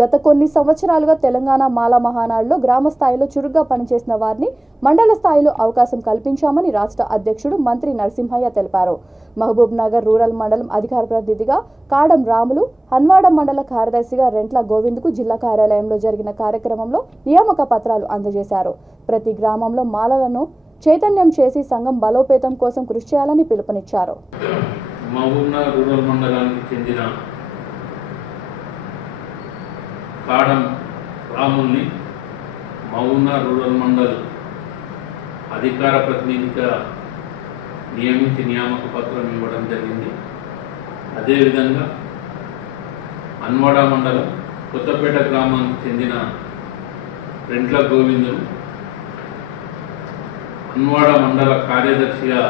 గత కొన్ని సంవత్సరాలుగా తెలంగాణ మాల మహానాడులో గ్రామ స్థాయిలో చురుగ్గా పనిచేసిన వారిని మండల స్థాయిలో అవకాశం కల్పించామని రాష్ట్ర అధ్యక్షుడు మంత్రి నరసింహయ్య తెలిపారు. మహబూబ్ నగర్ రూరల్ మండలం అధికార ప్రతినిధిగా కాడం రాములు, హన్వాడ మండల కార్యదర్శిగా రెంట్ల గోవింద్కు జిల్లా కార్యాలయంలో జరిగిన కార్యక్రమంలో నియామక పత్రాలు అందజేశారు. ప్రతి గ్రామంలో మాలలను చైతన్యం చేసి సంఘం బలోపేతం కోసం కృషి చేయాలని పిలుపునిచ్చారు. మహబూబ్ నగర్ రూరల్ మండలానికి చెందిన కాడం రాముల్ని మహబూబ్ నగర్ రూరల్ మండల్ అధికార ప్రతినిధిగా నియమించి నియామక పత్రం ఇవ్వడం జరిగింది. అదేవిధంగా హన్వాడ మండలం కొత్తపేట గ్రామానికి చెందిన రెంట్ల గోవిందును హన్వాడ మండల కార్యదర్శిగా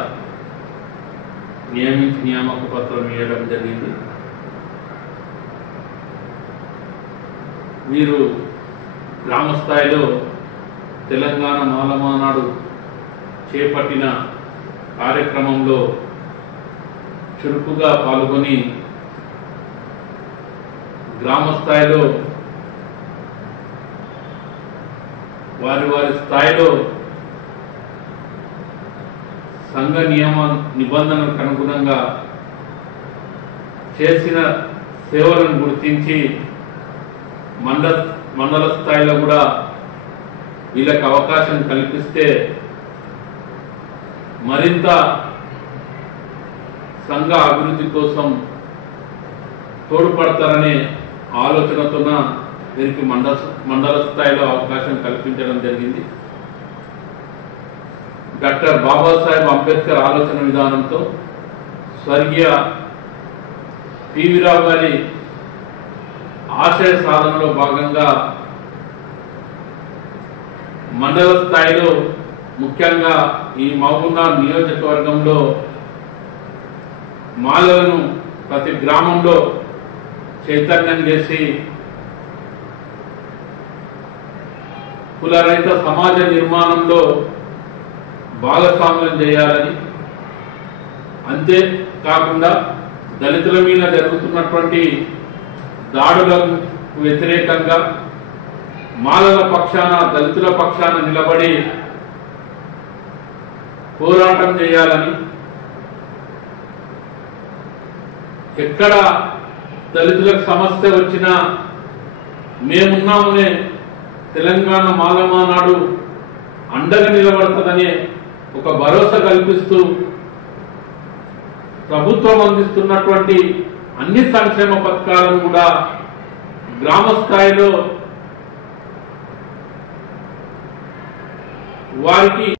నియమించి నియామక పత్రం ఇవ్వడం జరిగింది. వీరు గ్రామ స్థాయిలో తెలంగాణ మాల మహానాడు చేపట్టిన కార్యక్రమంలో చురుకుగా పాల్గొని గ్రామ స్థాయిలో వారి స్థాయిలో సంఘ నిబంధనలకు అనుగుణంగా చేసిన సేవలను గుర్తించి మండల స్థాయిలో కూడా వీళ్ళకి అవకాశం కల్పిస్తే మరింత సంఘ అభివృద్ధి కోసం తోడ్పడతారనే ఆలోచనతో వీరికి మండల స్థాయిలో అవకాశం కల్పించడం జరిగింది. డాక్టర్ బాబాసాహెబ్ అంబేద్కర్ ఆలోచన విధానంతో స్వర్గీయ పివి రావు గారి ఆశయ సాధనలో భాగంగా మండల స్థాయిలో ముఖ్యంగా ఈ మహబూబ్ నగర్ నియోజకవర్గంలో మాలలను ప్రతి గ్రామంలో చైతన్యం చేసి కులరహిత సమాజ నిర్మాణంలో భాగస్వామ్యం చేయాలని, అంతేకాకుండా దళితుల మీద జరుగుతున్నటువంటి దాడులకు వ్యతిరేకంగా మాలల పక్షాన దళితుల పక్షాన నిలబడి పోరాటం చేయాలని, ఎక్కడ దళితులకు సమస్య వచ్చినా మేమున్నామనే తెలంగాణ మాల మహానాడు అండగా నిలబడుతుందనే ఒక భరోసా కల్పిస్తూ ప్రభుత్వం అందిస్తున్నటువంటి అన్ని సంక్షేమ పథకాలను కూడా గ్రామ స్థాయిలో వారికి